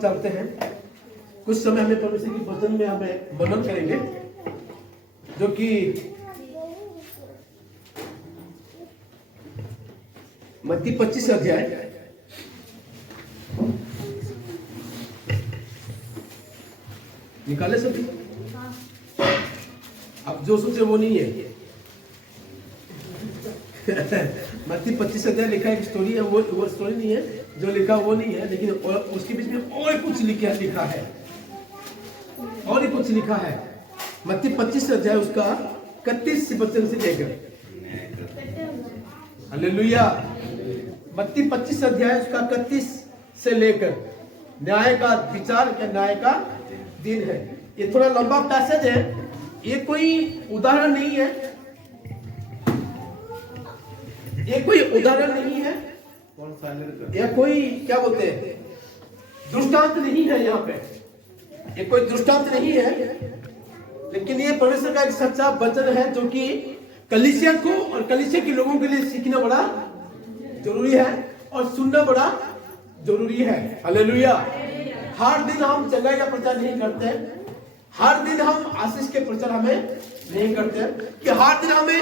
चलते हैं। कुछ समय हमें परमेश्वर के वचन में हमें मनन करेंगे, जो कि मत्ती 25 अध्याय निकाले सभी। अब जो सोचे वो नहीं है। मत्ती 25 अध्याय लिखा एक स्टोरी है, वो स्टोरी नहीं है, जो लिखा वो नहीं है, लेकिन उसके बीच में और कुछ लिखा है, और ही कुछ लिखा है। मत्ती 25 अध्याय उसका 31 वचन से लेकर, हालेलुया, मत्ती 25 अध्याय उसका 31 से लेकर न्याय का विचार या न्याय का दिन है। ये थोड़ा लंबा पैसेज है, ये कोई उदाहरण नहीं है, ये कोई उदाहरण नहीं है, या कोई क्या बोलते हैं दृष्टांत नहीं है। यहाँ पे ये कोई दृष्टांत नहीं है, लेकिन ये परमेश्वर का एक सच्चा वचन है, जो कि कलीसिया को और कलीसिया के लोगों के लिए सीखना बड़ा जरूरी है और सुनना बड़ा जरूरी है। हालेलुया। हर दिन हम चंगाई का प्रचार नहीं करते, हर दिन हम आशीष के प्रचार हमें नहीं करते, कि हर दिन हमें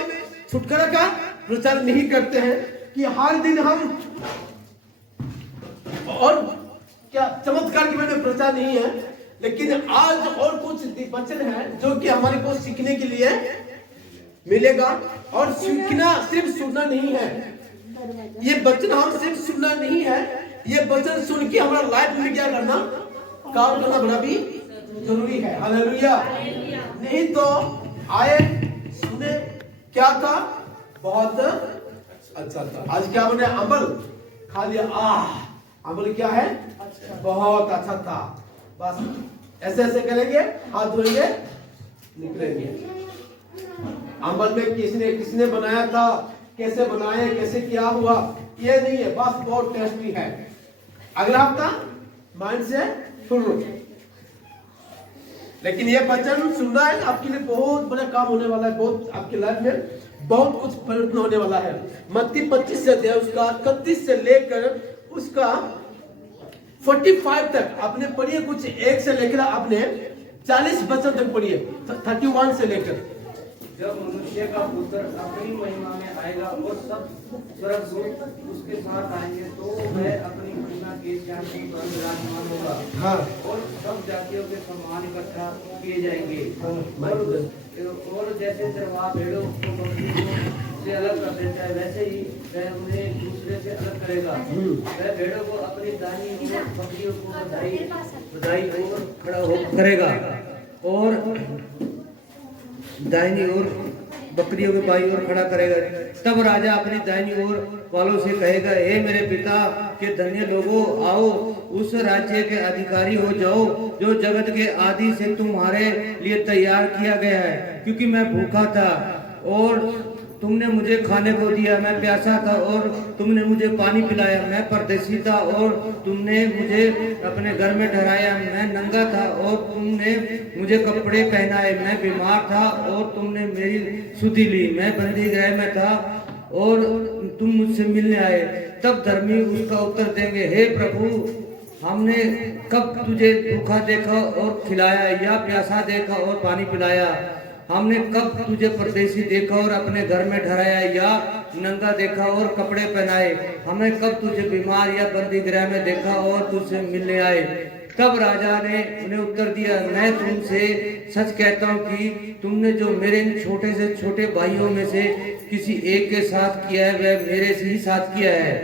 छुटकारा का प्रचार नहीं करते हैं, कि हर दिन हम और क्या चमत्कार के बारे में प्रचार नहीं है। लेकिन आज और कुछ वचन है जो कि हमारे को सीखने के लिए मिलेगा, और सीखना सिर्फ सुनना नहीं है। ये वचन हम सिर्फ सुनना नहीं है, ये वचन सुन के हमारा लाइफ में क्या करना, काम करना बड़ा भी जरूरी है। हालेलुया। नहीं तो आए सुने, क्या था, बहुत अच्छा था। आज क्या बने, अमल खा लिया, अमल क्या है, बहुत अच्छा था, बस ऐसे ऐसे करेंगे, हाथ धोएंगे, निकलेंगे। अमल में किसने बनाया था, कैसे बनाया, कैसे क्या हुआ, ये नहीं है, बस बहुत टेस्टी है। अगला हफ्ता माइंड से सुन लो। लेकिन ये वचन सुनना है आपके लिए बहुत बड़ा काम होने वाला है, बहुत आपकी लाइफ में बहुत कुछ परिवर्तन होने वाला है। मत्ती 25 से अध्याय उसका 31 से लेकर उसका 45 तक आपने पढ़िए, कुछ एक से लेकर आपने 40 वचन तक पढ़िए, 31 से लेकर। जब मनुष्य का पुत्र अपनी महिमा में आएगा और सब स्वर्गदूत उसके साथ आएंगे, तो वह अपनी महिमा के शांति पर विराजमान होगा। हाँ। और सब जातियों के सम्मान इकट्ठा किए जाएंगे। और जैसे चरवाहा भेड़ों को बकरियों से अलग कर देता है, वैसे ही वह उन्हें दूसरे से अलग करेगा। वह भेड़ों को अपनी दाहिनी ओर, बकरियों को बधाई ओर खड़ा करेगा, और दाहिनी ओर बकरियों के बाईं ओर खड़ा करेगा। तब राजा अपनी दाहिनी ओर वालों से कहेगा, हे मेरे पिता के धन्य लोगों, आओ उस राज्य के अधिकारी हो जाओ जो जगत के आदि से तुम्हारे लिए तैयार किया गया है। क्योंकि मैं भूखा था और तुमने मुझे खाने को दिया, मैं प्यासा था और तुमने मुझे पानी पिलाया, मैं परदेशी था और तुमने मुझे अपने घर में ठहराया, मैं नंगा था और तुमने मुझे कपड़े पहनाए, मैं बीमार था और तुमने मेरी सुधि ली, मैं बंदी गृह में था और तुम मुझसे मिलने आए। तब धर्मी उसका उत्तर देंगे, हे प्रभु, हमने कब तुझे भूखा देखा और खिलाया, या प्यासा देखा और पानी पिलाया? हमने कब तुझे परदेशी देखा और अपने घर में ठहराया, या नंगा देखा और कपड़े पहनाए? हमें कब तुझे बीमार या बंदी गृह में देखा और तुझसे मिलने आए? तब राजा ने उन्हें उत्तर दिया, मैं तुमसे सच कहता हूँ कि तुमने जो मेरे इन छोटे से छोटे भाइयों में से किसी एक के साथ किया है, वह मेरे से ही साथ किया है।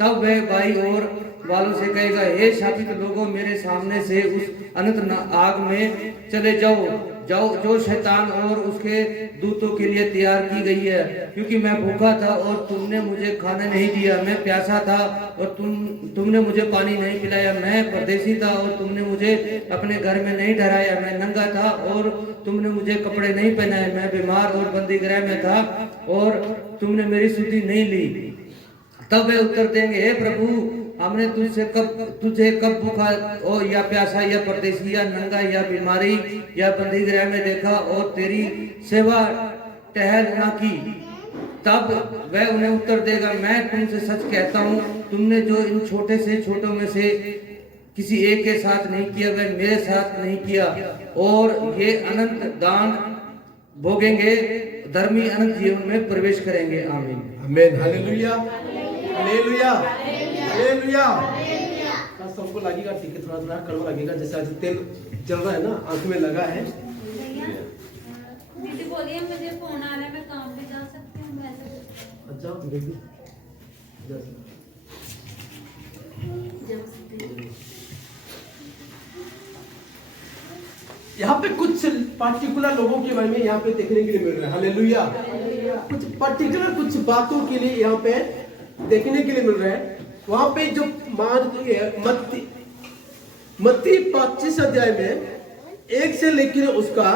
तब वह भाई और वालों से कहेगा, हे शापित लोगों, मेरे सामने से उस अनंत आग में चले जाओ जो शैतान और उसके दूतों के लिए तैयार की गई है। क्योंकि मैं भूखा था और तुमने मुझे खाना नहीं दिया, मैं प्यासा था और तुमने मुझे पानी नहीं पिलाया, मैं परदेशी था और तुमने मुझे अपने घर में नहीं ठहराया, मैं नंगा था और तुमने मुझे कपड़े नहीं पहनाए, मैं बीमार और बंदी गृह में था और तुमने मेरी सुधि नहीं ली। तब वे उत्तर देंगे, हे प्रभु, हमने तुझे कब भूखा और या प्यासा या परदेशी या नंगा या बीमारी या बंदी गृह में देखा और तेरी सेवा टहल ना की? तब वह उन्हें उत्तर देगा, मैं तुमसे सच कहता हूँ, तुमने जो इन छोटे से छोटों में से किसी एक के साथ नहीं किया अगर मेरे साथ नहीं किया, और ये अनंत दान भोगेंगे, धर्मी अनंत जीवन में प्रवेश करेंगे। आमीन आमीन। Hallelujah hallelujah hallelujah. सबको लगेगा ठीक है, थोड़ा थोड़ा कड़वा लगेगा, जैसे आज तेल चल रहा है ना, आंख में लगा है। दीदी बोलिए मुझे फोन आ रहा है, मैं काम पे जा सकती हूँ? अच्छा यहाँ पे कुछ पार्टिकुलर लोगों के बारे में यहाँ पे देखने के लिए मिल रहा है। हालेलुया। कुछ पर्टिकुलर कुछ बातों के लिए यहाँ पे देखने के लिए मिल रहा है। वहां पे जो मत्ती 25 अध्याय में 1 से लेकर उसका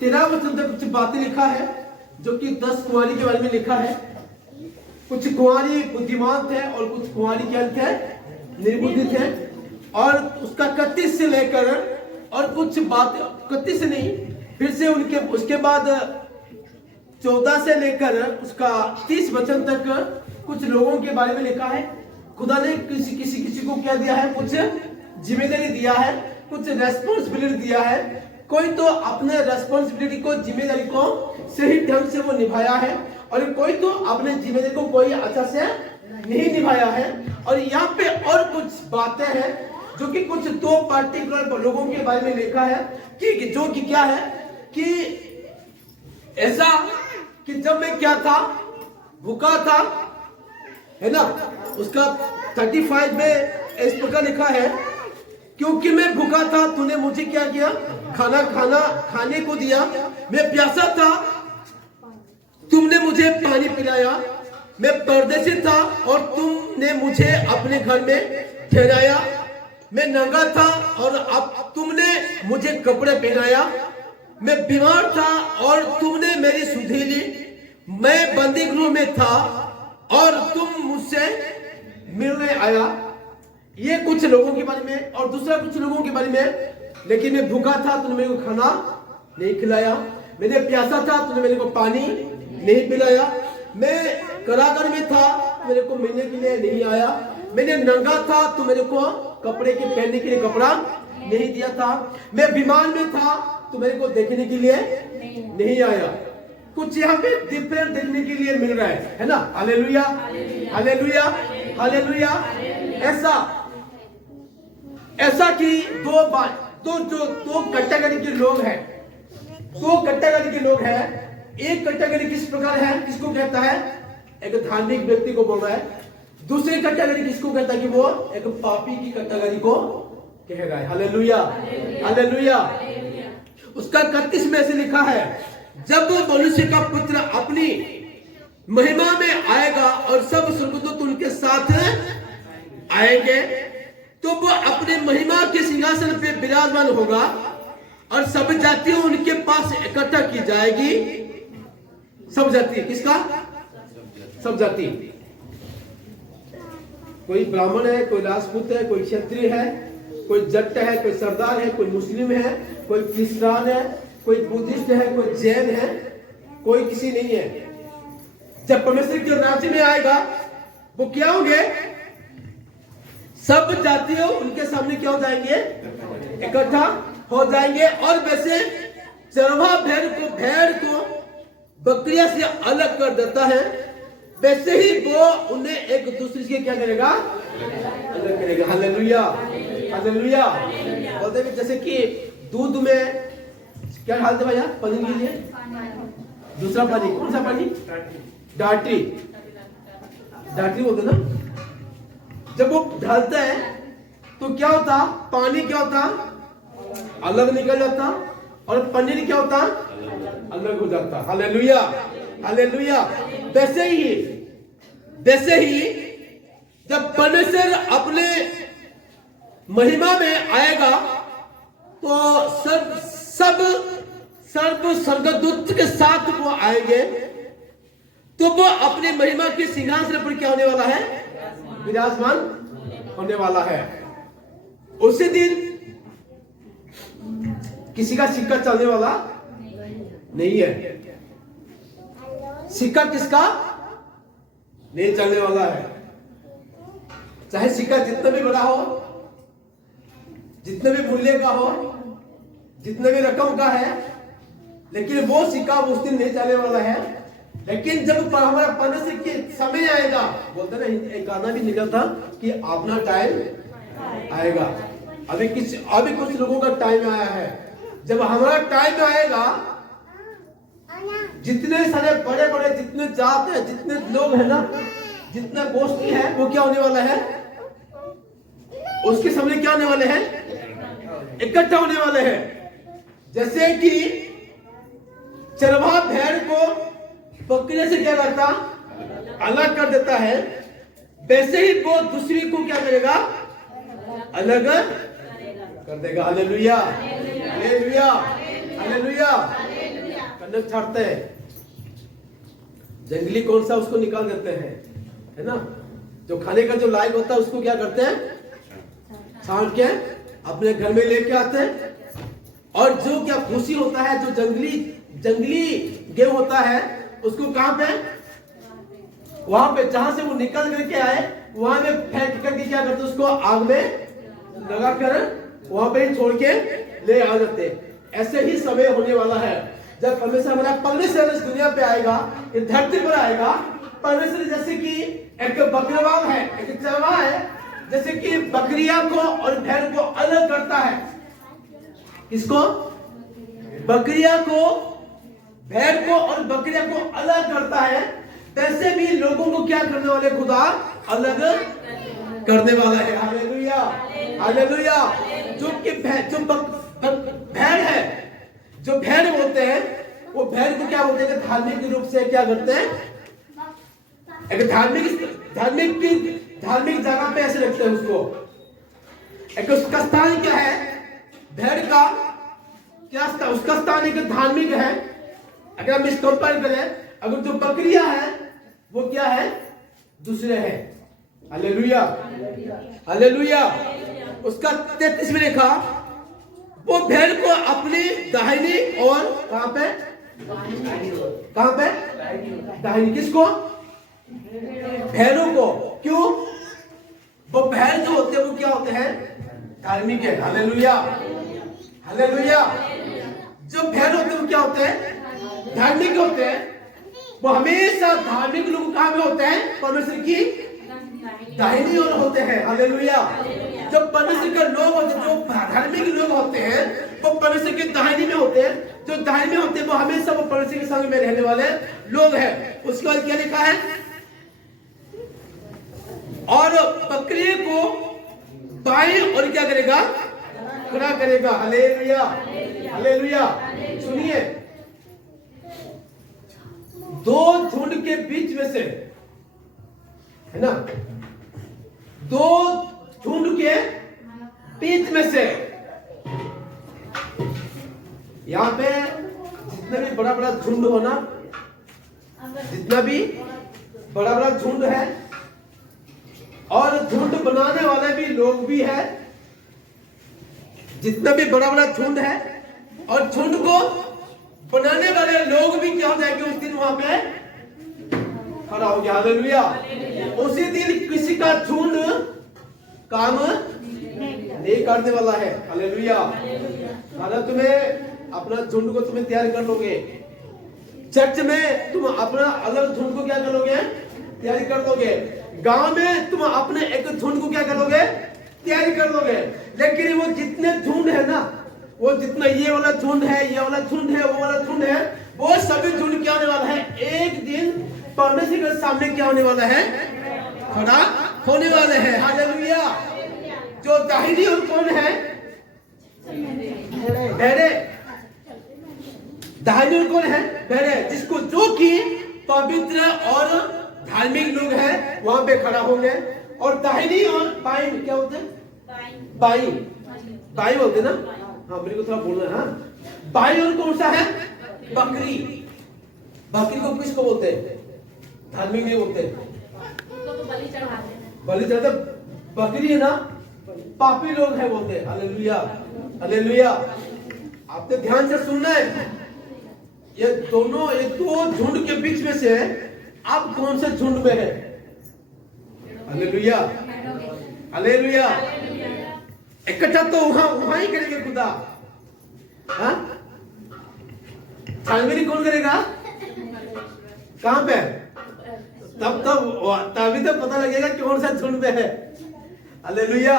13 वचन तक कुछ बातें लिखा है, जो कि 10 कुंवारी के बारे में लिखा है। कुछ कुंवारी बुद्धिमान थे और कुछ कुंवारी क्या थे, निर्बुद्धि थे। और उसका 31 से लेकर और कुछ बात 31 से नहीं, फिर से उनके उसके बाद 14 से लेकर उसका 30 वचन तक कुछ लोगों के बारे में लिखा है। खुदा ने किसी को क्या दिया है, कुछ जिम्मेदारी दिया है, कुछ रेस्पॉन्सिबिलिटी दिया है। कोई तो अपने रेस्पॉन्सिबिलिटी को, जिम्मेदारी को सही ढंग से वो निभाया है, और कोई तो अपने जिम्मेदारी को कोई अच्छा से नहीं निभाया है। और यहाँ पे और कुछ बातें हैं जो कि कुछ 2 पार्टिकुलर लोगों के बारे में लिखा है कि जो कि क्या है कि ऐसा कि जब मैं क्या था, भूखा था, है ना। उसका 35 में इस प्रकार लिखा है, क्योंकि मैं भूखा था तूने मुझे क्या किया, खाने को दिया। मैं प्यासा था तुमने मुझे पानी पिलाया। मैं परदेसी था और तुमने मुझे अपने घर में ठहराया। मैं नंगा था और अब तुमने मुझे कपड़े पहनाया। मैं बीमार था और तुमने मेरी सुधि ली। मैं बंदी गृह में था और तुम मुझसे मिलने आया। ये कुछ लोगों के बारे में। और दूसरा कुछ लोगों के बारे में, लेकिन मैं भूखा था तुमने मेरे को खाना नहीं खिलाया। मैंने प्यासा था तुमने मेरे को पानी नहीं पिलाया। मैं कारागार में था, मेरे को मिलने के लिए नहीं आया। मैंने नंगा था तो मेरे को कपड़े के पहनने के लिए कपड़ा नहीं दिया था। मैं बीमार में था तो मेरे को देखने के लिए नहीं आया। कुछ यहाँ पे डिफरेंट देखने के लिए मिल रहा है ना। Hallelujah hallelujah hallelujah. ऐसा कि दो कैटेगरी के लोग हैं। 2 कैटेगरी के लोग हैं। एक कैटेगरी किस प्रकार है, किसको कहता है, एक धार्मिक व्यक्ति को बोल रहा है। दूसरी कैटेगरी किसको कहता है कि वो एक पापी की कैटेगरी को कह रहा है। Hallelujah hallelujah. उसका 31 में से लिखा है, जब मनुष्य का पुत्र अपनी महिमा में आएगा और सब स्वर्गदूत उनके साथ आएंगे, तो वो अपने महिमा के सिंहासन पे विराजमान होगा और सब जातियां उनके पास इकट्ठा की जाएगी। सब जाति किसका, सब जाति। कोई ब्राह्मण है, कोई राजपूत है, कोई क्षत्रिय है, कोई जट है, कोई सरदार है, कोई मुस्लिम है, कोई क्रिश्चियन है, कोई बुद्धिस्ट है, कोई जैन है, कोई किसी नहीं है। जब परमेश्वर के राज्य में आएगा वो क्या होंगे, सब जातियों उनके सामने क्या हो जाएंगे, इकट्ठा हो जाएंगे। और वैसे चरवा भेड़ को बकरियां से अलग कर देता है, वैसे ही वो उन्हें एक दूसरे से क्या करेगा, अलग करेगा। Hallelujah hallelujah. बोलते हैं जैसे कि दूध में क्या डालते भैया पनीर के लिए, दूसरा पानी, कौन सा पानी, डाटी बोलते ना। जब वो डालता है तो क्या होता, पानी क्या होता, अलग निकल जाता, और पनीर क्या होता, अलग हो जाता। Hallelujah hallelujah. वैसे ही जब परमेश्वर अपने महिमा में आएगा तो सब स्वर्गदूत के साथ वो आएंगे, तो वो अपने महिमा के सिंहासन पर क्या होने वाला है, विराजमान होने वाला है। उसी दिन किसी का सिक्का चलने वाला नहीं है। सिक्का किसका नहीं चलने वाला है। चाहे सिक्का जितना भी बड़ा हो, जितने भी मूल्य का हो, जितने भी रकम का है, लेकिन वो सिक्का उस दिन नहीं चलने वाला है। लेकिन जब हमारा परमेश्वर के समय आएगा, बोलते ना, एक गाना भी निकला था कि अपना टाइम आएगा। अभी कुछ लोगों का टाइम आया है। जब हमारा टाइम आएगा, जितने सारे बड़े बड़े जितने जात है, जितने लोग है ना, जितना गोष्ठी है, वो क्या होने वाला है, उसके सामने क्या होने वाले हैं, इकट्ठा होने वाले हैं। जैसे कि चरवाहा भेड़ को बकरे से क्या करता, अलग कर देता है, वैसे ही वो दूसरी को क्या करेगा, अलग कर देगा। Hallelujah, hallelujah, hallelujah. कनक छाड़ते हैं, जंगली कौन सा उसको निकाल देते हैं, है ना। जो खाने का जो लायक होता है उसको क्या करते हैं, छांट के अपने घर में लेके आते हैं। और जो क्या भूसी होता है, जो जंगली गेहूं होता है, उसको कहां पे, वहां पे जहां से वो निकल करके आए, वहां में फेंक करके क्या करते, उसको आग में लगा कर वहां पे छोड़ के ले आ जाते। ऐसे ही समय होने वाला है जब परमेश्वर हमारा परमेश्वर इस दुनिया पे आएगा, इस धरती पर आएगा। परमेश्वर जैसे कि एक बकरवाल है, एक चरवाहा है, जैसे कि बकरिया को और भेड़ को अलग करता है। किसको, बकरिया को, भेड़ को और बकरिया को अलग करता है, वैसे भी लोगों को क्या करने वाले खुदा, अलग करने वाला है। Hallelujah, hallelujah. जो भेड़ है, जो भेड़ बोलते हैं, वो भेड़ को क्या बोलते हैं, धार्मिक रूप से क्या करते हैं, एक धार्मिक जगह पे ऐसे रखते हैं उसको। एक उसका स्थान क्या है, भेड़ का क्या स्थान, उसका स्थान एक धार्मिक है। अगर हम इस कंपेयर करें, अगर जो बकरिया है वो क्या है, दूसरे है। Hallelujah, hallelujah. उसका 33 में लिखा, वो भेड़ को अपनी दाहिनी और कहां पे, दाहिनी, किसको, भेड़ों को। क्यों, वो भेड़ जो होते हैं वो क्या होते हैं, धार्मिक है। Hallelujah, hallelujah. जो भेड़ होते हैं वो क्या होते हैं, धार्मिक होते हैं। वो हमेशा धार्मिक लोग कहां में होते हैं, परमेश्वर की दाहिनी ओर होते हैं। हालेलुया। जो परमेश्वर के लोग होते हैं, जो धार्मिक लोग होते हैं, वो परमेश्वर के दाहिनी में होते हैं। जो दाहिनी में होते हैं वो हमेशा वो परमेश्वर के संग में रहने वाले लोग हैं। उसके बाद क्या लिखा है, और बकरी को बाएं और क्या करेगा, खड़ा करेगा। Hallelujah, hallelujah. सुनिए, दो झुंड के बीच में से, है ना, दो झुंड के बीच में से, यहां पे जितना भी बड़ा बड़ा झुंड हो ना, जितना भी बड़ा बड़ा झुंड है, और झुंड बनाने वाले भी लोग भी है, जितना भी बड़ा बड़ा झुंड है, और झुंड को बनाने वाले लोग भी क्या हो जाएंगे, उस दिन वहां पे खड़ा हो गया। हालेलुया। उसी दिन किसी का झुंड काम नहीं करने वाला है। हालेलुया। अगर तुम्हें अपना झुंड को तुम्हें तैयार कर लोगे, चर्च में तुम अपना अलग झुंड को क्या करोगे, तैयारी कर लोगे। गांव में तुम अपने एक झुंड को क्या करोगे, तैयारी कर लोगे। लेकिन वो जितने झुंड है ना, वो जितना ये वाला झुंड है, ये वाला झुंड है, वो वाला झुंड है, वो सभी झुंड क्या होने वाला है, एक दिन परमेश्वर के सामने क्या होने वाला है, खड़ा होने वाले हैं। हालेलुया। जो दाहिनी ओर कौन है, भेड़े। दाहिनी ओर कौन है, भेड़े, जिसको जो कि पवित्र और धार्मिक लोग हैं वहां पे खड़ा होंगे। और दाहिनी और बाई क्या होते हैं, बाई बोलते ना, हाँ मेरे को थोड़ा बोलना है। हाँ, बाई और कौन सा है, बकरी। बकरी को किसको बोलते हैं, धार्मिक नहीं बोलते, बलि चढ़ाते। बकरी है ना, पापी लोग हैं बोलते हैं। Hallelujah, hallelujah. आपने ध्यान से सुनना है, ये दोनों, ये दो झुंड के बीच में से आप कौन से झुंड में है। Hallelujah, hallelujah. इकट्ठा तो वहां ही करेंगे खुदा। हाँ, छानबीन कौन करेगा? कहां पे? तभी तो पता लगेगा कि कौन सा झुंड में है। हालेलुया।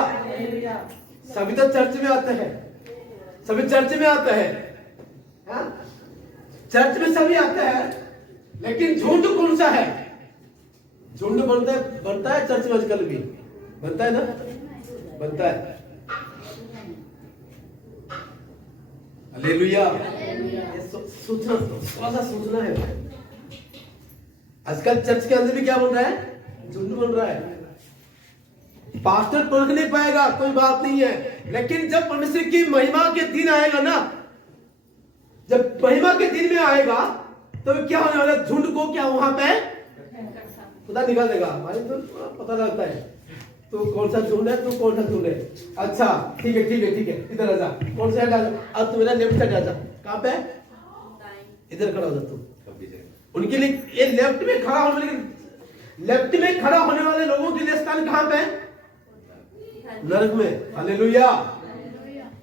सभी तो चर्च में आते हैं, सभी चर्च में आते हैं। हाँ? चर्च में सभी आते हैं, लेकिन झुंड कौन सा है? झुंड बनता है चर्च में आजकल भी बनता है ना, बनता है। हालेलुया। सोचना, थोड़ा सा सोचना है। आजकल चर्च के अंदर भी क्या बन रहा है? झुंड बन रहा है। पास्टर परख नहीं पाएगा, कोई बात नहीं है, लेकिन जब परमेश्वर की महिमा के दिन आएगा ना, जब महिमा के दिन में आएगा तो क्या होने वाला? झुंड को क्या वहां पे खुदा निकाल देगा। भाई तो पता लगता है तो कौन सा झुंड है, तो कौन सा झुंड है। अच्छा ठीक है, ठीक है, ठीक है, इधर आजा। कौन सा है? अब तू मेरा लेफ्ट साइड आजा। कहां पे? इधर खड़ा हो जा तू। उनके लिए ये लेफ्ट में खड़ा होने वाले, लेफ्ट में खड़ा होने वाले लोगों के लिए स्थान कहां पे? नरक में। हालेलुया।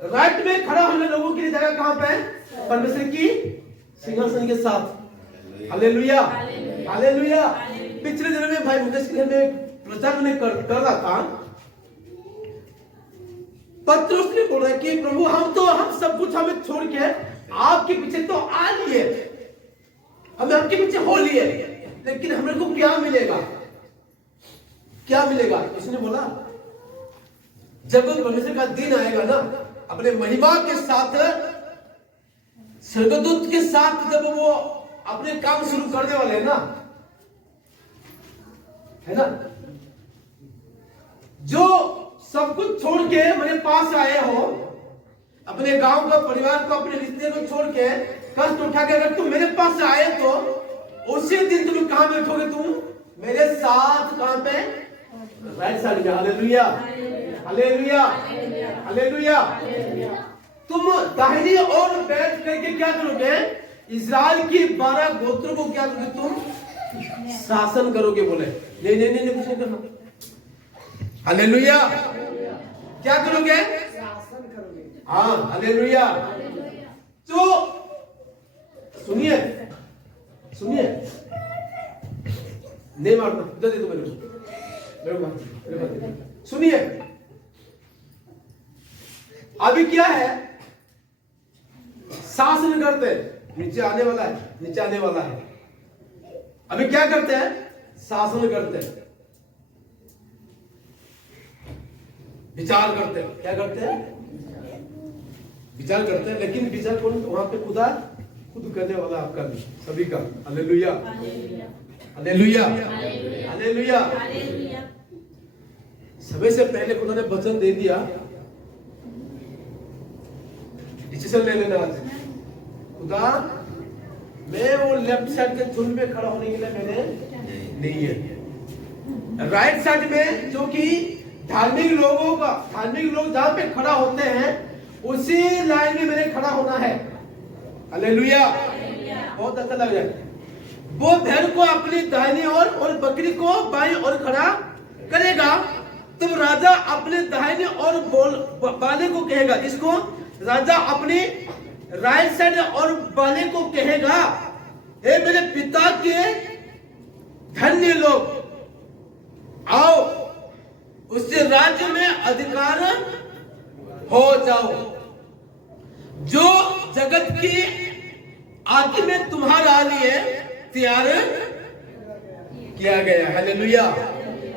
राइट में खड़ा होने लोगों के लिए जगह कहां पे? परमेश्वर की सिंहासन के साथ। Hallelujah, hallelujah. पिछले दिनों में भाई मुकेश के घर में प्रचार में कर रहा था। पत्रुस ने बोला कि प्रभु हम सब कुछ हमें छोड़ के आपके पीछे तो आ लिए, हमें आपके पीछे हो लिए, लेकिन हमें को क्या मिलेगा? क्या मिलेगा? उसने बोला जब परमेश्वर का दिन आएगा ना, अपने महिमा के साथ, स्वर्गदूत के साथ, जब वो अपने काम शुरू करने वाले हैं ना, है ना, जो सब कुछ छोड़ के मेरे पास आए हो, अपने गांव का, परिवार को, अपने रिश्ते को छोड़ के, कष्ट उठा के अगर तुम मेरे पास आए तो उसी दिन तुम कहां बैठोगे? तुम मेरे साथ कहां पे? राइट साइड में। Hallelujah, hallelujah, hallelujah. तुम दाहिनी ओर बैठ करके क्या करोगे? इस्राएल की 12 गोत्रों को क्या करोगे? तुम शासन करोगे। बोले नहीं नहीं नहीं, कुछ नहीं करना। हालेलुया। क्या करोगे? शासन करोगे। हाँ, हालेलुया। तो सुनिए, सुनिए, नहीं मारना, इधर दे दो मेरे। सुनिए, अभी क्या है? शासन करते, नीचे आने वाला है, नीचे आने वाला है। अभी क्या करते हैं? शासन करते हैं, विचार करते हैं। क्या करते हैं? विचार करते हैं, लेकिन विचार कौन? वहां पे खुदा खुद करने वाला, आपका भी, सभी का। Hallelujah, hallelujah, hallelujah. समय से पहले खुदा ने वचन दे दिया, डिसीजन ले लेना। आज खुदा, मैं वो लेफ्ट साइड के झुंड में खड़ा होने के लिए मैंने नहीं है। राइट साइड में जो कि धार्मिक लोगों का, धार्मिक लोग जहां पे खड़ा होते हैं उसी लाइन में मैंने खड़ा होना है। हालेलुया। बहुत अच्छा लग रहा है। वो भेड़ को अपनी दाहिनी ओर और बकरी को बाईं ओर खड़ा करेगा। तब राजा अपने दाहिने और बाले को कहेगा, इसको राजा अपने राइट साइड और बाले को कहेगा, हे मेरे पिता के धन्य लोग, आओ उससे राज्य में अधिकार हो जाओ, जो जगत की आदि में तुम्हारा लिए तैयार किया गया। हालेलुया।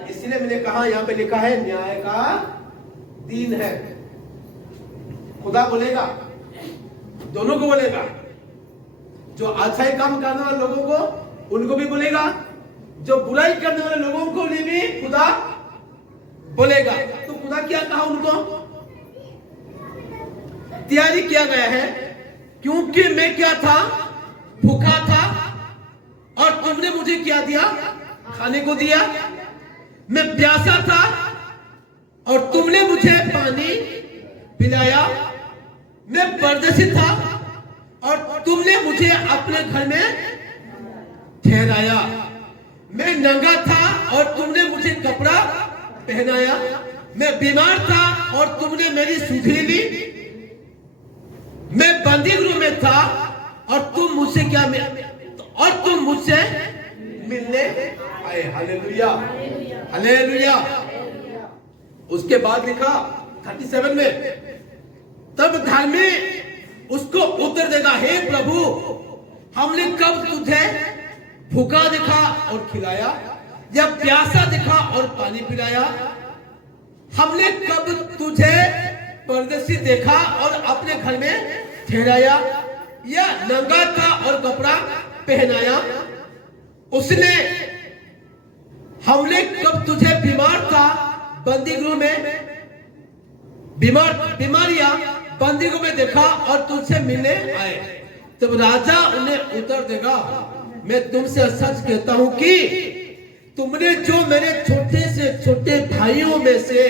इसलिए मैंने कहा, यहाँ पे लिखा है न्याय का दिन है। खुदा बोलेगा, दोनों को बोलेगा, जो अच्छाई काम करने वाले लोगों को उनको भी बोलेगा, जो बुराई करने वाले लोगों को भी खुदा बोलेगा। तो खुदा क्या कहा? उनको तैयारी किया गया है, क्योंकि मैं क्या था? भूखा था और तुमने मुझे क्या दिया? खाने को दिया। मैं प्यासा था और तुमने मुझे पानी पिलाया। मैं परदेशी था और तुमने मुझे अपने घर में ठहराया। मैं नंगा था और तुमने मुझे कपड़ा पहनाया। मैं बीमार था और तुमने मेरी सुधि ली, मैं बंदी गृह में था और तुम मुझसे मिलने आए। Hallelujah, hallelujah. उसके बाद लिखा 37 में, तब धर्मी उसको उत्तर देगा, हे प्रभु, हमने कब तुझे भूखा देखा और खिलाया, या प्यासा देखा और पानी पिलाया? हमने कब तुझे परदेसी देखा और अपने घर में ठहराया, या नंगा था और कपड़ा पहनाया? उसने, हमने कब तुझे बीमार था बंदी गृह में, बीमारियां बंदी गृह में देखा और तुझसे मिलने आए? तब राजा उन्हें उत्तर देगा, मैं तुमसे सच कहता हूं कि तुमने जो मेरे छोटे से छोटे भाइयों में से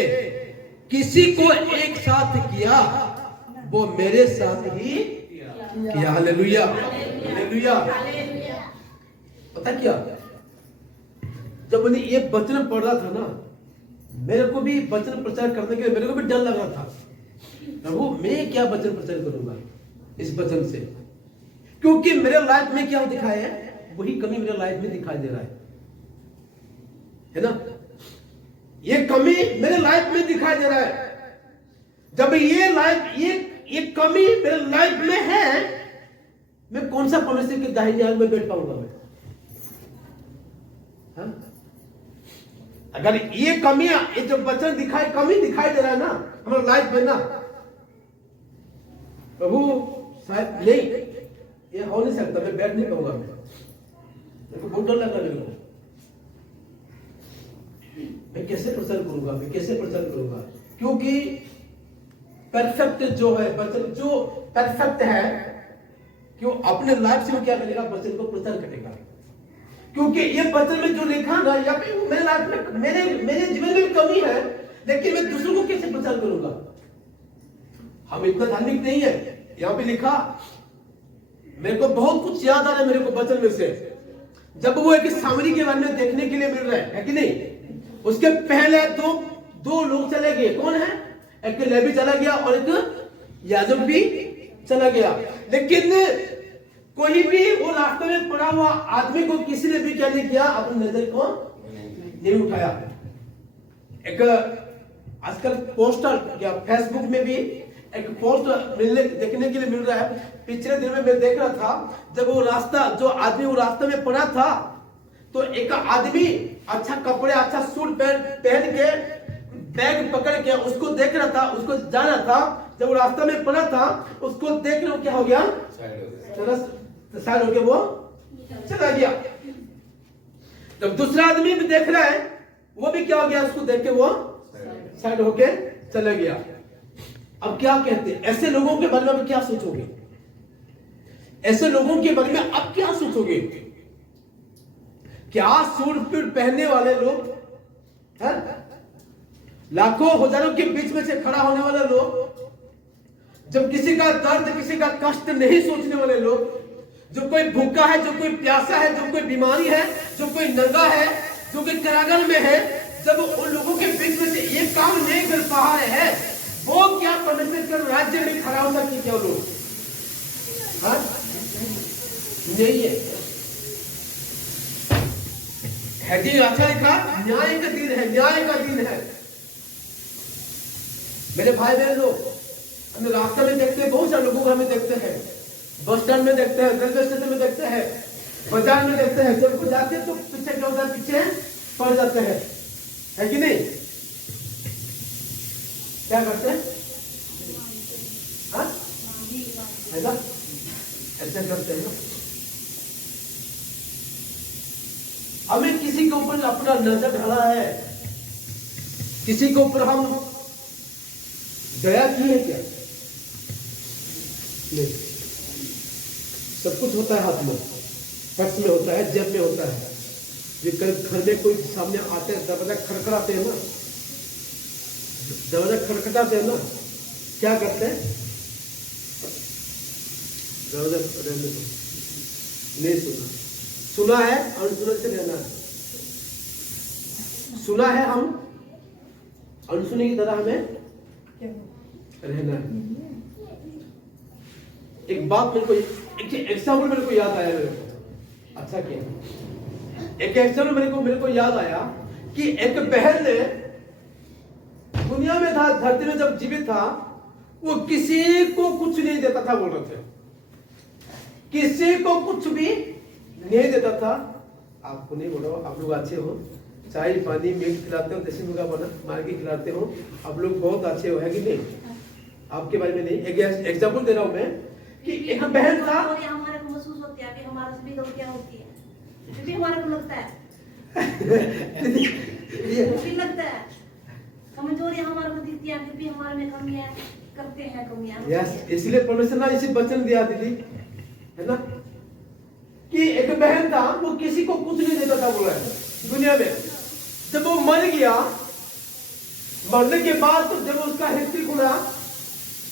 किसी को एक साथ किया, वो मेरे साथ ही किया। Hallelujah, hallelujah. पता क्या, जब मैंने ये वचन पढ़ रहा था ना, मेरे को भी वचन प्रचार करने के लिए मेरे को भी डर लग रहा था, प्रभु मैं क्या वचन प्रचार करूंगा इस वचन से, क्योंकि मेरे लाइफ में क्या दिखाया है वही कमी मेरे लाइफ में दिखाई दे रहा है ना? ये कमी मेरे लाइफ में दिखाई दे रहा है। जब ये कमी मेरे लाइफ में है, मैं कौन सा परमेश्वर के दाहिने हाथ में बैठ पाऊंगा मैं? हाँ? अगर ये कमियां, ये जो वचन कमी दिखाई दे रहा है ना हमारे लाइफ में ना, प्रभु शायद नहीं, ये हो नहीं सकता, मैं बैठ नहीं पाऊंगा, मेरे को बहुत डर लग रहा है। मैं कैसे प्रचार करूंगा, मैं कैसे प्रचार करूंगा? क्योंकि परफेक्ट जो है वचन, जो परफेक्ट है, क्यों अपने लाइफ से क्या करेगा? वचन को प्रचार करेगा। क्योंकि ये वचन में जो लिखा ना, या फिर मेरे लाइफ में, मेरे जीवन में कमी है, लेकिन मैं दूसरों को कैसे प्रचार करूंगा? हम इतना धार्मिक नहीं है। यहाँ पे लिखा, मेरे को बहुत कुछ याद आ रहा है मेरे को वचन में से, जब वो एक सामरी के बारे में देखने के लिए मिल रहा है कि नहीं? उसके पहले दो लोग चले गए। कौन है? एक लेवी चला गया और एक याजक भी चला गया, लेकिन कोई भी वो रास्ते में पड़ा हुआ आदमी को किसी ने भी क्या नहीं किया, अपनी नजर को नहीं उठाया। एक आजकल पोस्टर या फेसबुक में भी एक पोस्ट देखने के लिए मिल रहा है। पिछले दिन में मैं देख रहा था, जब वो आदमी वो रास्ते में पड़ा था, तो एक आदमी अच्छा कपड़े, अच्छा सूट पहन के, बैग पकड़ के उसको देख रहा था, उसको जा रहा था। जब वो रास्ते में पड़ा था, उसको देख लो क्या हो गया, साइड होके वो चला गया। जब दूसरा आदमी भी देख रहा है, वो भी क्या हो गया, उसको देख के वो साइड होके चला गया। अब क्या कहते हैं, ऐसे लोगों के बारे में आप क्या सोचोगे? ऐसे लोगों के बारे में आप क्या सोचोगे? क्या सूट पहनने वाले लोग, लाखों हजारों के बीच में से खड़ा होने वाले लोग, जब किसी का दर्द, किसी का कष्ट नहीं सोचने वाले लोग, जो कोई भूखा है, जो कोई प्यासा है, जो कोई बीमारी है, जो कोई नंगा है, जो कोई कारागार में है, जब उन लोगों के बीच में से ये काम नहीं कर पा रहे हैं, वो क्या परमेश्वर के राज्य में खड़ा होगा कि क्या लोग? नहीं है। जी अच्छा लिखा, न्याय का दिन है, न्याय का दिन है। मेरे भाई बहन लोग, हमें रास्ते में देखते हैं, बहुत सारे लोगों को हमें देखते हैं, बस स्टैंड में देखते हैं, रेलवे स्टेशन में देखते हैं, बाजार में देखते हैं। जब कुछ जाते हैं तो पीछे क्या होता है, पीछे पड़ जाते हैं, है कि नहीं? क्या करते हैं? है ना, ऐसे करते हैं ना। हमें किसी के ऊपर अपना नजर डाला है, किसी के ऊपर हम दया की है क्या? नहीं। सब कुछ होता है हाथ में, पर्स में होता है, जेब में होता है। ये घर में कोई सामने आते हैं, दरवाजा खड़खड़ाते हैं ना, दरवाजा खड़खड़ाते हैं ना, क्या करते हैं? दरवाजा रहने दो, नहीं सुना है और सुनने से रहना है। सुना है हम अनसुने की तरह हमें रहना है। एक बात मेरे को, एक एग्जाम्पल मेरे को याद आया, मेरे को अच्छा किया। एक एग्जाम्पल मेरे को याद आया कि एक बहन ने दुनिया में था, धरती में जब जीवित था, वो किसी को कुछ नहीं देता था, बोल रहे थे किसी को कुछ भी नहीं देता था। आपको नहीं बोल रहा हूं, आप लोग अच्छे हो, चाय पानी मिल्क खिलाते हो, देसी मुर्गा बना मार के खिलाते हो, आप लोग बहुत अच्छे हो, है कि नहीं? आपके बारे में नहीं, एक एग्जाम्पल दे रहा हूं मैं कि एक बहन था। हमारे को महसूस होती है कि हमारा सभी लोग क्या होती है, फिर भी हमारे को लगता है फिर लगता है कमजोरी हमारे को दिखती है, फिर भी हमारे में कमियां करते हैं, कमियां। यस, इसलिए परमेश्वर ने इसी वचन दिया दीदी, है ना, कि एक बहन था, वो किसी को कुछ नहीं देता था, बोला है दुनिया में। जब वो मर गया, मरने के बाद तो जब उसका हिस्ट्री खुला,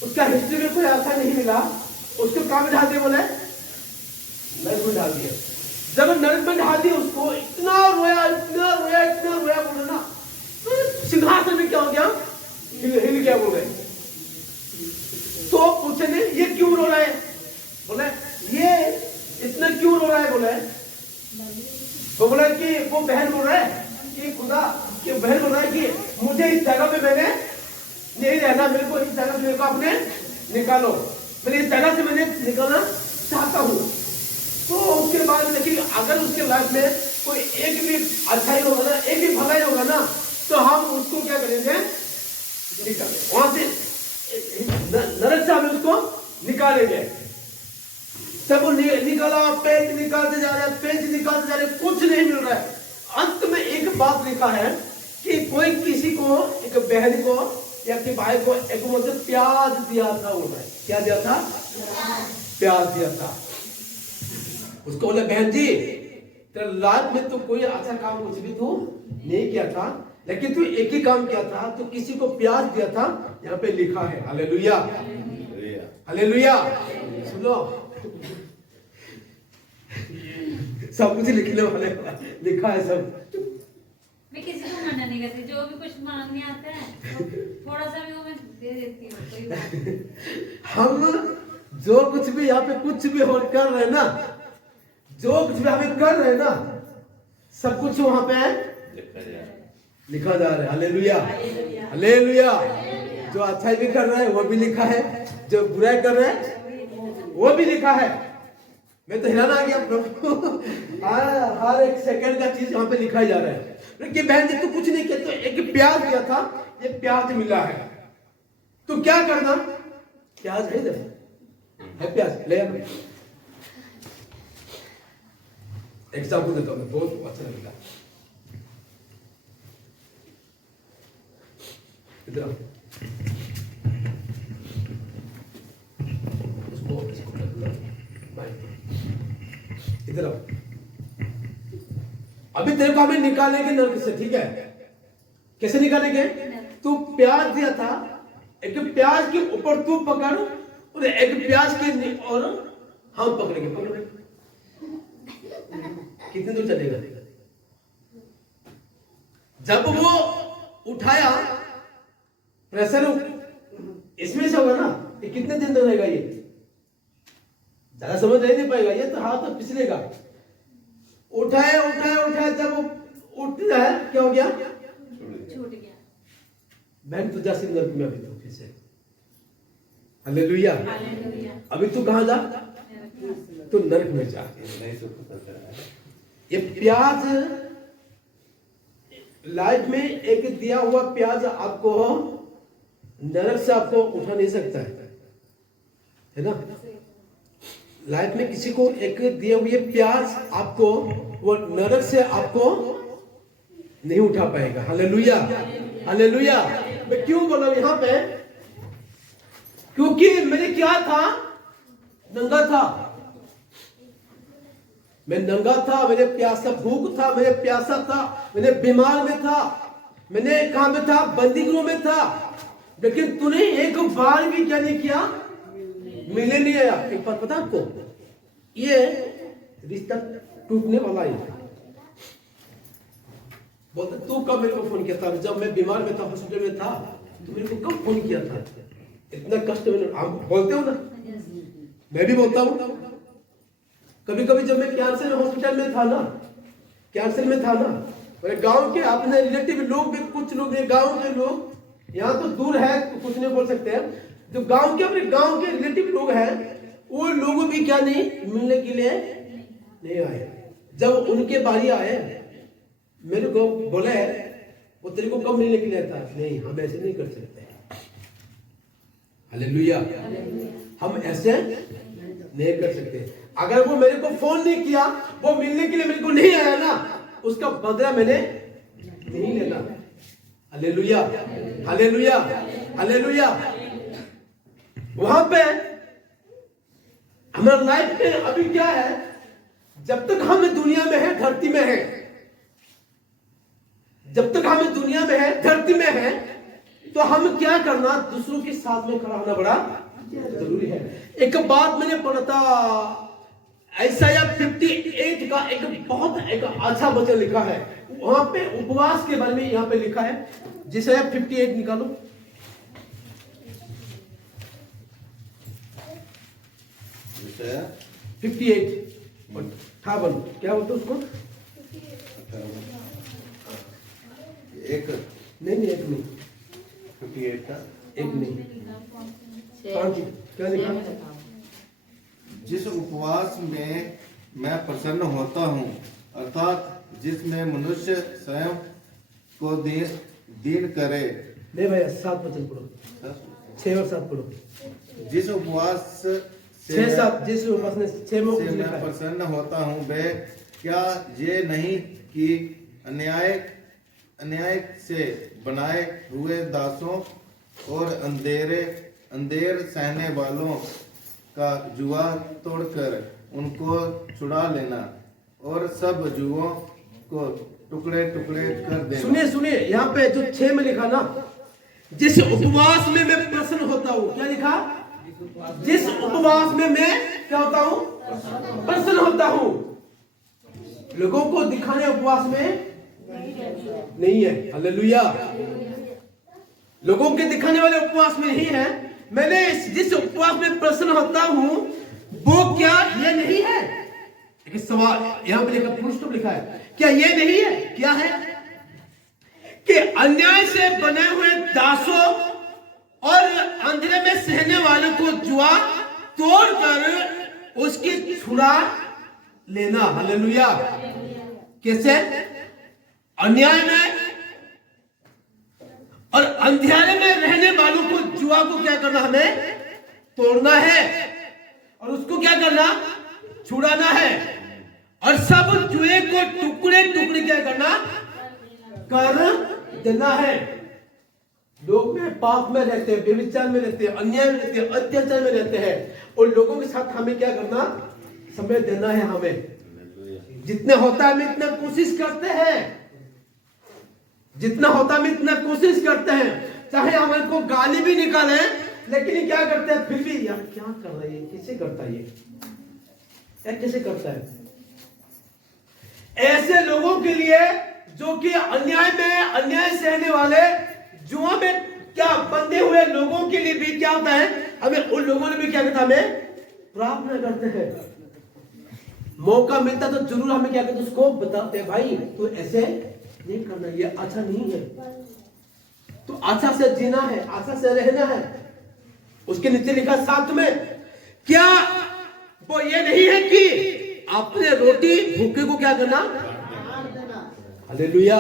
उसका हिस्ट्री में कोई अच्छा नहीं मिला, उसको कहाँ में डाल दिया, बोले नरक में डाल दिया। जब नरक में डाल दिया उसको, इतना रोया इतना रोया इतना रोया, बोले ना सिंहासन में क्या हो गया, हिल गया, बोले। तो पूछे ने ये क्यों रो रहा है, बोले ये इतना क्यों रो रहा है, बोले वो बोला कि वो बहन बोल रहा है कि खुदा, कि बहन बोल रहा है कि मुझे इस जगह पे मैंने नहीं रहना, मेरे को इस जगह से मेरे को अपने निकालो, मैंने इस जगह से मैंने निकालना चाहता हूँ। तो उसके बाद लेकिन अगर उसके लाइफ में कोई एक भी अच्छाई होगा ना, एक भी भलाई होगा ना, तो हम उसको क्या करेंगे, वहां से नरक से हम उसको निकालेंगे। सब निकाला, पेंच निकालते जा रहे, पेंच निकालते जा रहे, कुछ नहीं मिल रहा है। अंत में एक बात लिखा है कि कोई किसी को, एक बहन को या कि भाई को एक मतलब प्याज दिया था, बोला है क्या दिया था, प्याज दिया था। उसको बोले बहन जी तेरा लाइफ में तो कोई अच्छा काम कुछ भी तू नहीं किया था, लेकिन तू एक ही काम किया था, तो किसी को प्याज दिया था। यहाँ पे लिखा है, हालेलुया हालेलुया, सुनो सब कुछ लिखने वाले लिखा है सब। मैं किसी को मना नहीं करती, जो भी कुछ मांगने आता है थोड़ा सा भी वो मैं दे देती हूँ, कोई बात नहीं। हम जो कुछ भी यहाँ पे कुछ भी हो कर रहे हैं ना, जो कुछ भी हमें कर रहे हैं ना, सब कुछ वहां पे लिखा जा रहा है, हालेलुया हालेलुया। जो अच्छा भी कर रहे हैं वो भी लिखा है, जो बुराई कर रहे हैं वो भी लिखा है। मैं तो हैरान आ गया प्रभु, हर एक सेकंड का चीज यहाँ पे लिखा जा रहा है कि बहन जी तू कुछ नहीं किया, तो एक प्याज दिया था, ये प्याज मिला है, तो क्या करना, प्याज है इधर है, प्याज ले आ। एग्जाम्पल देता हूँ, बहुत अच्छा लगेगा। इधर इधर अभी तेरे को हमें निकालेंगे नरक से, ठीक है? कैसे निकालेंगे? तू प्याज दिया था, एक प्याज के ऊपर तू पकड़ और एक प्याज के और हम पकड़ेंगे, पकड़ेंगे कितने दूर चलेगा? जब वो उठाया प्रेशर इसमें से होगा ना, ये कितने दिन तक रहेगा? ये ज्यादा समझ नहीं पाएगा, ये तो हाथ तो फिसलेगा। उठाया उठाया उठाया, जब उठ रहा है क्या हो गया? छूट गया। बहन तू जा नरक में, अभी तो फिर से हालेलुया। अभी तू कहां जा? तू नरक में जा। ये प्याज लाइफ में एक दिया हुआ प्याज आपको नरक से आपको उठा नहीं सकता है ना? लाइफ में किसी को एक दिए हुए प्याज आपको वो नरक से आपको नहीं उठा पाएगा। Hallelujah hallelujah. मैं क्यों बोला यहाँ पे? क्योंकि मैंने क्या था? नंगा था, मैं नंगा था, मैंने प्यासा, भूख था, मैंने प्यासा था, मैंने बीमार में था, मैंने कहां में था? बंदीगृह में था। लेकिन तूने एक बार भी क्या नहीं किया? मिलने नहीं आया। एक बार पता आपको, ये रिश्ता टूटने वाला है, बोलते तू कब मेरे को फोन किया था? जब मैं बीमार में था, हॉस्पिटल में था, तू मेरे को कब फोन किया था? इतना कष्ट में आप बोलते हो ना, मैं भी बोलता हूँ। कभी कभी जब मैं कैंसर हॉस्पिटल में था ना, कैंसर में था ना, मेरे गांव के अपने रिलेटिव लोग भी, कुछ लोग गांव के लोग, यहाँ तो दूर है तो कुछ नहीं बोल सकते हैं, जो गांव के अपने गांव के रिलेटिव लोग हैं, वो लोग भी क्या नहीं मिलने के लिए नहीं आए। जब उनके बारी आए, मेरे को बोले वो तेरे को कब मिलने के लिए था? नहीं, हम ऐसे नहीं कर सकते। हालेलुया, हम ऐसे नहीं कर सकते। अगर वो मेरे को फोन नहीं किया, वो मिलने के लिए मेरे को नहीं आया ना, उसका बदला मैंने नहीं लेना। Hallelujah, hallelujah, hallelujah. वहां पे हमारा लाइफ में अभी क्या है, जब तक हम दुनिया में है, धरती में है, जब तक हम दुनिया में है, धरती में है, तो हम क्या करना, दूसरों के साथ में खड़ा होना बड़ा जरूरी है। एक बात मैंने पढ़ा था, Isaiah 58 का एक बहुत एक अच्छा वचन लिखा है, वहां पे उपवास के बारे में यहाँ पे लिखा है। जिसे 58 निकालो, विषय 58 58 क्या बोलते उसको? एक नहीं एक नहीं, 58 का एक नहीं, पांच क्या लिखा? जिस उपवास में मैं प्रसन्न होता हूँ, अर्थात जिसमें मनुष्य स्वयं को दीन करे। नहीं भैया, 7 वचन पढ़ो, 6 और 7 पढ़ो। जिस उपवास 6 7, जिस उपवास ने 6 में से कुछ लिखा मैं है। प्रसन्न होता हूँ, वह क्या ये नहीं कि अन्याय से बनाए हुए दासों और अंधेर सहने वालों का जुआ तोड़कर उनको छुड़ा लेना और सब जुओं को टुकड़े टुकड़े कर देना। सुनिए सुनिए, यहाँ पे जो 6 में लिखा ना, जिस उपवास में मैं प्रसन्न होता हूँ, क्या लिखा? जिस उपवास में मैं क्या होता हूँ? प्रसन्न होता हूँ। लोगों को दिखाने उपवास में नहीं है। हालेलुया, लोगों के दिखाने वाले उपवास में नहीं है। मैंने जिस उपवास में प्रसन्न होता हूँ, वो क्या ये नहीं है? एक सवाल यहाँ पे लिखा, फुल स्टॉप लिखा है, क्या ये नहीं है? क्या है? कि अन्याय से बने हुए दासों और अंधेरे में सहने वालों को जुआ तोड़कर उसकी छुड़ा लेना। हालेलुया, कैसे? अन्याय में और अंधेरे में रहने वालों को, जुआ को क्या करना? हमें तोड़ना है और उसको क्या करना? छुड़ाना है। और सब जुए को टुकड़े टुकड़े क्या करना? कर देना है। लोग में पाप में रहते हैं, व्यभिचार में रहते हैं, अन्याय में रहते हैं, अत्याचार में रहते हैं, और लोगों के साथ हमें क्या करना? समय देना है। हमें जितना होता है हम इतना कोशिश करते हैं, जितना होता है हम इतना कोशिश करते हैं, चाहे हमारे को गाली भी निकाले, लेकिन क्या करते हैं फिर भी, यार क्या कर रहा है ये, कैसे करता है ये, यार कैसे करता है। ऐसे लोगों के लिए जो कि अन्याय में अन्याय सहने वाले, जुआ में क्या बंधे हुए लोगों के लिए भी क्या होता है, हमें उन लोगों ने भी क्या करता है, हमें प्रार्थना करते हैं। मौका मिलता तो जरूर हमें क्या कहते, उसको बताते हैं, भाई तू ऐसे नहीं करना, ये अच्छा नहीं है, तो अच्छा से जीना है, अच्छा से रहना है। उसके नीचे लिखा 7 में, क्या वो ये नहीं है कि अपने रोटी भूखे को क्या करना? हालेलुया,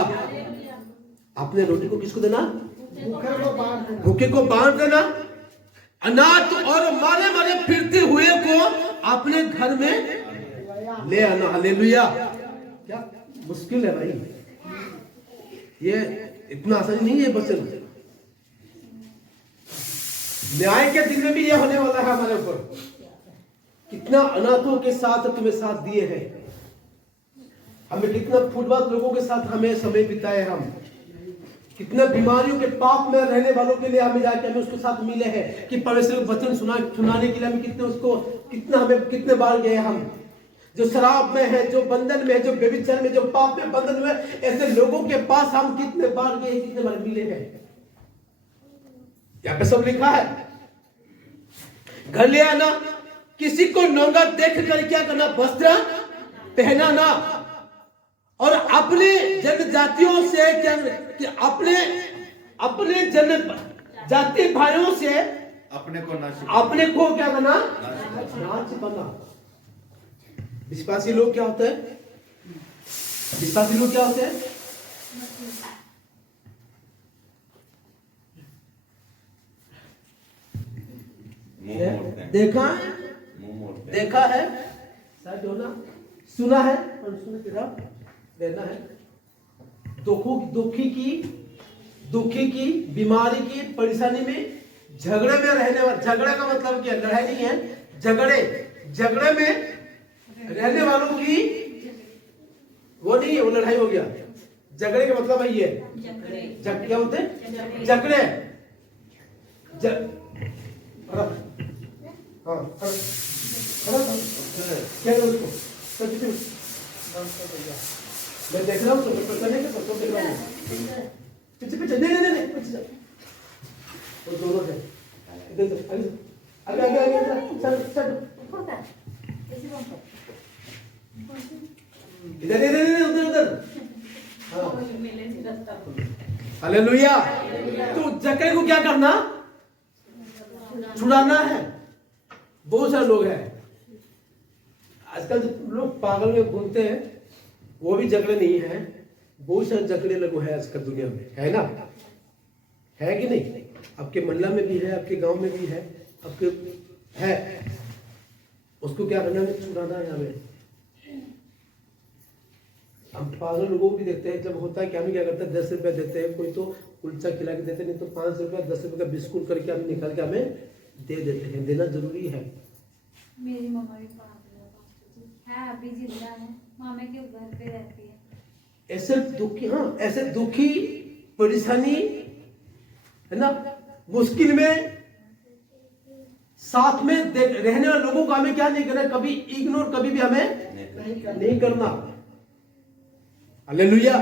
अपने रोटी को किसको देना? भूखे को बांट देना। अनाथ और मारे मारे फिरते हुए को अपने घर में ले आना। हालेलुया, क्या मुश्किल है भाई, ये इतना आसान नहीं है वचन। न्याय के दिन में भी ये होने वाला है हमारे ऊपर। कितना अनाथों के साथ तुम्हें साथ दिए हैं, हमें कितना फुटबॉल लोगों के साथ हमें समय बिताए, हम कितना बीमारियों के पाप में रहने वालों के लिए हमें जाके हमें उसके साथ मिले हैं, कि परमेश्वर का वचन सुनाने के लिए हमें कितने उसको कितना हमें कितने बार गए हम। जो शराब में है, जो बंधन में है, जो व्यभिचार में, जो पाप में बंधन में, ऐसे लोगों के पास हम कितने बार गए, कितने बार मिले हैं। यहाँ पे सब लिखा है। घर ले आना, किसी को नंगा देख कर क्या करना, वस्त्र पहनाना, और अपने जनजातियों से क्या कि अपने जनजाति भाइयों से अपने को क्या करना, नाच बना। विश्वासी लोग क्या होते हैं? विश्वासी लोग क्या होते हैं? देखा है, शायद होना, सुना है, सुने की तरफ रहना है। दुखी की, बीमारी की, परेशानी में, झगड़े में रहने वाले, झगड़े का मतलब क्या, लड़ाई नहीं है, झगड़े में रहने वालों की वो नहीं है, वो लड़ाई हो गया। झगड़े का मतलब है ये क्या होते हैं? झगड़े। क्या है उसको? मैं देख रहा हूँ तो पता नहीं क्या देख रहा हूँ। पीछे नहीं पीछे वो दोनों है। आगे उधर। हालेलुया। तो झगड़े को क्या करना? छुड़ाना है। बहुत सारे लोग हैं आजकल जो लोग पागल में घूमते हैं, वो भी झगड़े नहीं है। बहुत सारे झगड़े लोग हैं आजकल दुनिया में, है ना? है कि नहीं? आपके मोहल्ला में भी है, आपके गांव में भी है, आपके है। उसको क्या करना है? छुड़ाना है हमें। हम पागल लोगों को भी देखते हैं, जब होता है कि हम क्या करते हैं, 10 रुपया देते हैं, कोई तो कुलचा खिला के देते, नहीं तो 5 रुपया 10 रुपये का बिस्कुट करके हम निकाल के हमें दे देते हैं। देना जरूरी है। मेरी मम्मा भी पागल है, अभी जिंदा है, मामे के घर पे रहती है। ऐसे दुखी, हाँ ऐसे दुखी, परेशानी है ना, मुश्किल में साथ में रहने वाले लोगों को हमें क्या नहीं करना, कभी इग्नोर कभी भी हमें नहीं करना। हालेलुया।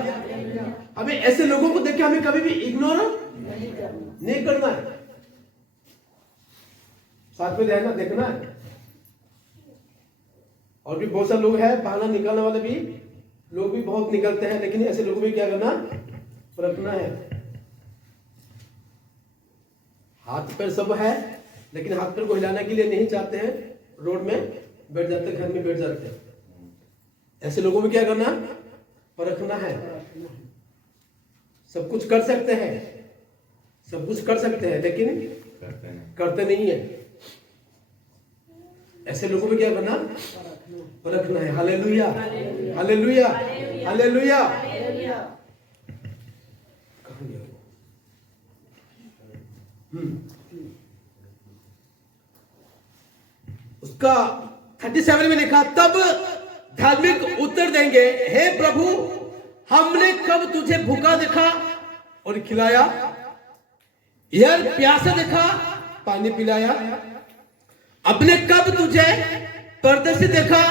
हमें ऐसे लोगों को देख के हमें कभी भी इग्नोर नहीं करना है, साथ में रहना, देखना है। और भी बहुत सारे लोग हैं बहाना निकालने वाले भी लोग भी बहुत निकलते हैं, लेकिन ऐसे लोगों में क्या करना, रखना है। हाथ पैर सब है, लेकिन हाथ पैर को हिलाने के लिए नहीं चाहते हैं, रोड में बैठ जाते हैं, घर में बैठ जाते हैं। ऐसे लोगों में क्या करना, परखना है। सब कुछ कर सकते हैं, सब कुछ कर सकते हैं, लेकिन करते नहीं है। ऐसे लोगों में क्या करना, परखना है। Hallelujah, hallelujah, hallelujah. कहाँ गया वो? उसका 37 में लिखा, तब धार्मिक उत्तर देंगे, हे प्रभु, हमने कब तुझे भूखा देखा और खिलाया, या प्यासा देखा पानी पिलाया? अपने कब तुझे परदेसी देखा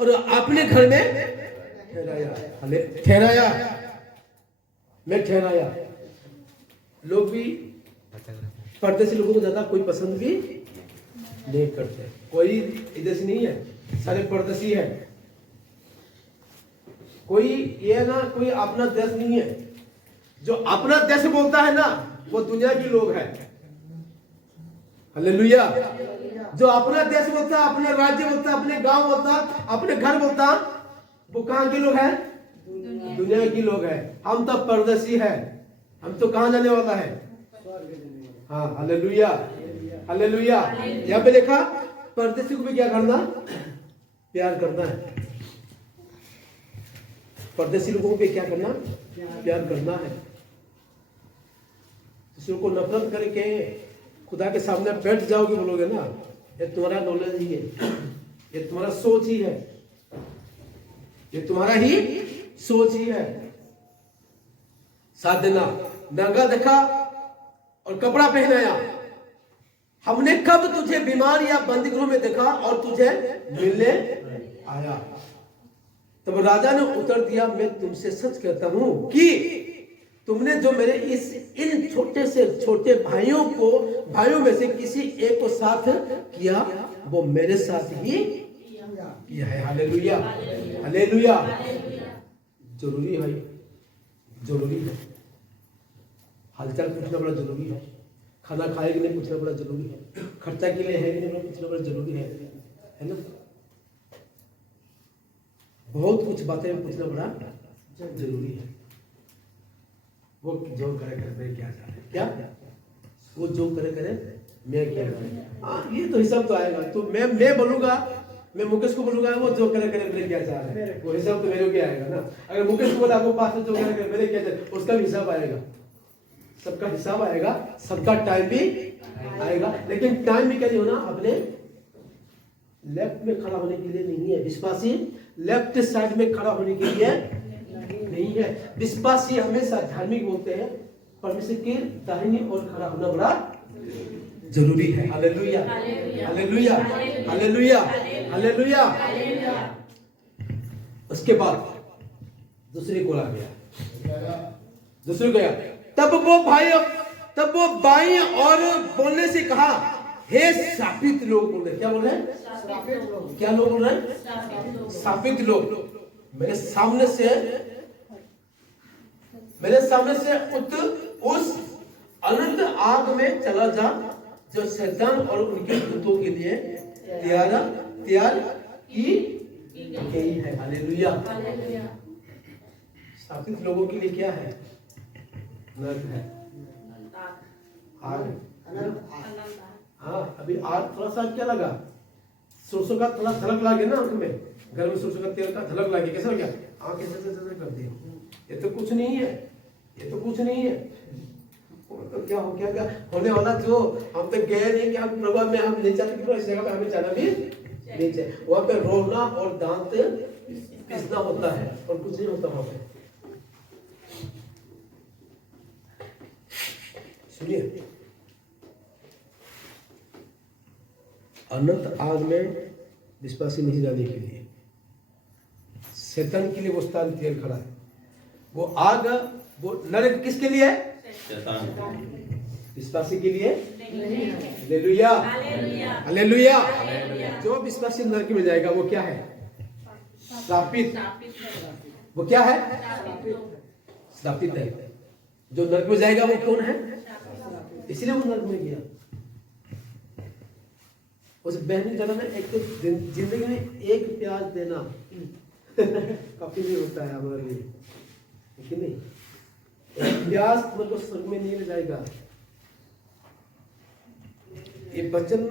और अपने घर में ठहराया? मैं ठहराया। लोग भी परदेसी लोगों को ज्यादा कोई पसंद भी नहीं करते। कोई इधर से नहीं है, सारे परदेसी है। कोई ये ना, कोई अपना देश नहीं है। जो अपना देश बोलता है ना, वो दुनिया के लोग हैं। हालेलुया। जो अपना देश बोलता, अपने राज्य बोलता, अपने गांव बोलता, अपने घर बोलता, वो कहां के लोग हैं? दुनिया के लोग हैं। हम तो परदेसी है। हम तो कहां जाने वाला है? हाँ, हालेलुया, हालेलुया। यहाँ पे देखा, परदेसी को भी क्या करना, प्यार करना है। परदेसी लोगों को क्या करना, प्यार करना है। किसी को नफरत करके खुदा के सामने बैठ जाओगे, बोलोगे ना, ये तुम्हारा नॉलेज ही है, ये तुम्हारा सोच ही है, ये तुम्हारा ही सोच ही है। साथ देना, नंगा देखा और कपड़ा पहनाया। हमने कब तुझे बीमार या बंदीगृह में देखा और तुझे मिलने आया। तब राजा ने उत्तर दिया, मैं तुमसे सच कहता हूं कि तुमने जो मेरे इन छोटे से छोटे भाइयों में से किसी एक को साथ किया, वो मेरे साथ ही किया है। Hallelujah, hallelujah. जरूरी है, जरूरी है। हालचाल पूछना बड़ा जरूरी है। खाना खाए कि नहीं पूछना बड़ा जरूरी है। खर्चा के लिए है कि नहीं पूछना बड़ा जरूरी है ना। बहुत कुछ बातें पूछना बड़ा जरूरी है। वो जो करे करे मैं क्या चाहे, क्या वो जो करे करे मैं क्या करें। हाँ, ये तो हिसाब तो आएगा। तो मैं बोलूंगा, मैं मुकेश को बोलूंगा, वो जो करे करे मैं क्या चाह रहा है, वो हिसाब तो मेरे को क्या आएगा ना। अगर मुकेश को बोला वो पास जो करे करे मेरे क्या चाहे, उसका भी हिसाब आएगा। सबका हिसाब आएगा, सबका टाइम भी आएगा। लेकिन टाइम भी क्या नहीं होना, अपने लेफ्ट में खड़ा होने के लिए नहीं है। विश्वासी लेफ्ट साइड में खड़ा होने के लिए नहीं है। विश्वासी हमेशा धार्मिक बोलते हैं, परमेश्वर के दाहिनी ओर खड़ा होना बड़ा जरूरी है। Hallelujah, hallelujah, hallelujah, hallelujah. उसके बाद दूसरी को आ गया, दूसरी को गया। तब वो बाई और बोलने से कहा, हे शापित लोग। बोल रहे क्या बोल रहे हैं? क्या लोग बोल रहे हैं? शापित लोग। मेरे सामने से उस अनंत आग में चला जा, जो शैतान और उनके दूतों के लिए तैयार की गई है। हालेलुया। शापित लोगों के लिए क्या है? नरक है, आग। हाँ, अभी आग थोड़ा सा क्या लगा, सरसों का थोड़ा झलक लगे ना आंख में, घर में सरसों का तेल का झलक लगे, कैसा हो गया? आंख ऐसे कर दी। ये तो कुछ नहीं है, ये तो कुछ नहीं है। तो क्या हो क्या होने वाला, जो हम तो गए नहीं कि हम प्रभु में हम नहीं चाहते कि इस जगह पे हमें जाना भी नहीं चाहिए। वहां पे रोना और दांत पिसना होता है और कुछ नहीं होता वहां पे। सुनिए, अनंत आग में विश्वासी नहीं जाने के लिए शैतान के लिए वो स्थान तैयार खड़ा है। वो आग, वो नरक किसके लिए है? विश्वासी के लिए। Hallelujah, hallelujah. जो विश्वासी नरक में जाएगा वो क्या है? श्रापित। वो क्या है? श्रापित है। जो नरक में जाएगा वो कौन है? इसलिए वो नरक में गया। उस बहनी जरा में एक तो जिंदगी में एक प्याज देना काफी नहीं होता है हमारे लिए, लेकिन नहीं, प्याज तुमको स्वर्ग में नहीं ले जाएगा। ये वचन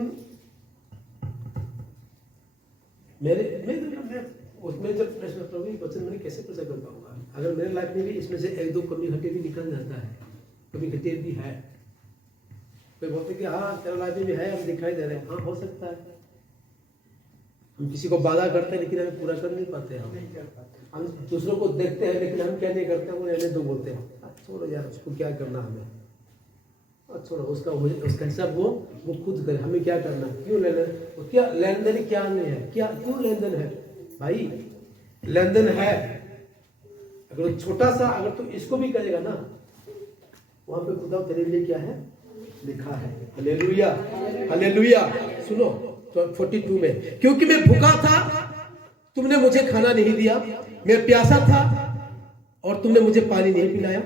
उसमें जब प्रश्न प्रभु वचन मैंने कैसे प्रचार कर पाऊंगा? अगर मेरे लाइफ में भी इसमें से एक दो कमी घटे भी निकल जाता है, कभी घटे भी है। कोई बोलते कि हाँ तेरा लाइफ में भी है, हम दिखाई दे रहे हैं। हाँ, हो सकता है। हम किसी को वादा करते हैं लेकिन हमें पूरा कर नहीं पाते। हम दूसरों को देखते हैं लेकिन हम क्या नहीं करते, वो रहने दो बोलते हैं। छोड़ो यार, उसको क्या करना हमें, छोड़ो उसका हिसाब वो खुद करे, हमें क्या करना, क्यों लेना, क्या लेन देन क्या नहीं है, क्या क्यों लेन देन है भाई? लेन देन है। अगर छोटा सा अगर तू इसको भी करेगा ना, वहां पे खुदा तेरे लिए क्या है लिखा है। Hallelujah, hallelujah. सुनो तो 42 में, क्योंकि मैं भूखा था तुमने मुझे खाना नहीं दिया, मैं प्यासा था और तुमने मुझे पानी नहीं पिलाया,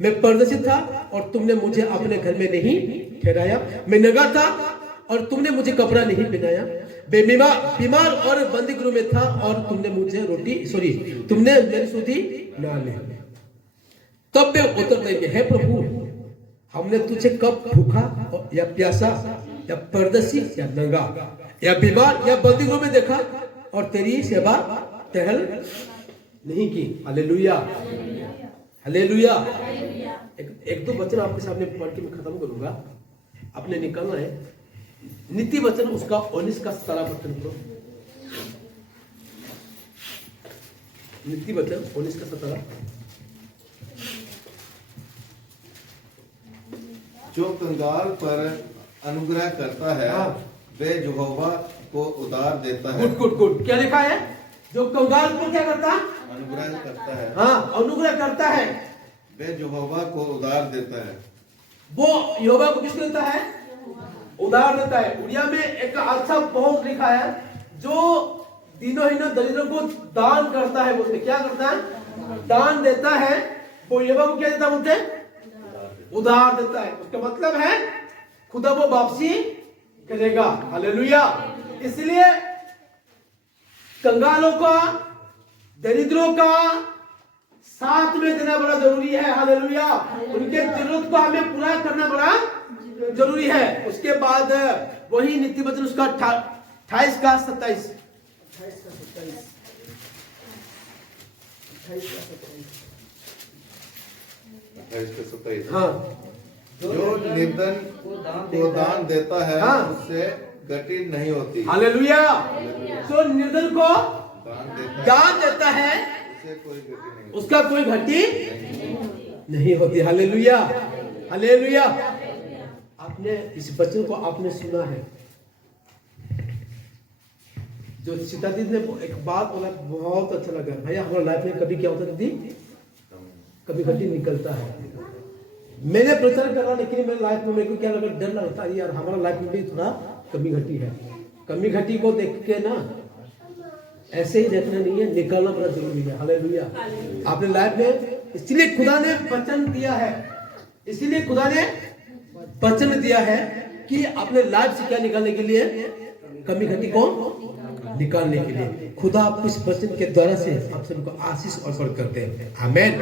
मैं परदेशी था और तुमने मुझे अपने घर में नहीं ठहराया, मैं नंगा था और तुमने मुझे कपड़ा नहीं पहनाया, बीमार और बंदीगृह में था और तुमने मेरी सुधि ना ली। तब वे उत्तर देंगे, हे प्रभु, हमने तुझे कब भूखा या प्यासा या परदेशी या नंगा या बीमार या बंदीगृह में देखा और तेरी सेवा टहल नहीं की? Hallelujah, hallelujah. एक दो वचन आपके सामने पढ़ के मैं खत्म करूंगा। आपने निकालना है नीति वचन, उसका 19 का 17 वचन को। नीति वचन 19 का 17। जो कंगाल पर अनुग्रह करता है, वे यहोवा को उधार देता है, गुड गुड गुड। क्या लिखा है? जो कंगाल को क्या करता है? अनुग्रह करता है। हाँ, अनुग्रह करता है। वे यहोवा को उधार देता है। वो यहोवा को किसको देता है? उधार देता है। उड़िया में एक अच्छा बहुत लिखा है, जो दीनहीनों दरिद्रों को दान करता है, बोलते क्या करता है? दान देता है। वो यहोवा को क्या देता है बोलते? उधार देता है। उसका मतलब है खुदा वो वापसी करेगा। हालेलुया। इसलिए कंगालों का, दरिद्रों का साथ में देना बड़ा जरूरी है। हालेलुया। उनके जरूरत को हमें पूरा करना बड़ा जरूरी है। उसके बाद वही नीति वचन उसका 28 का 27 हाँ, जो निर्धन को दान देता है, हाँ। उससे घटी नहीं होती। हालेलुया। जो निर्धन को दान देता है, दान देता है, उससे कोई घटी नहीं होती। उसका कोई घटी नहीं होती। Hallelujah, hallelujah. आपने इस वचन को आपने सुना है, जो सीता दीदी ने एक बात बोला, बहुत अच्छा लगा। भैया हमारे लाइफ में कभी क्या होता है दीदी? कभी घटी निकलता है। मैंने प्रचार करा, लेकिन मेरे लाइफ में मेरे को क्या लगा, डर लगता है यार हमारा लाइफ में भी थोड़ा कमी घटी है। कमी घटी को देख के ना ऐसे ही देखना नहीं है, निकालना बड़ा जरूरी है। हालेलुया। आपने लाइफ में, इसलिए खुदा ने वचन दिया है, इसीलिए खुदा ने वचन दिया है कि अपने लाइफ से क्या निकालने के लिए? कमी घटी को निकालने के लिए। खुदा इस वचन के द्वारा से आप सबको आशीष अर्पण करते हैं। आमीन।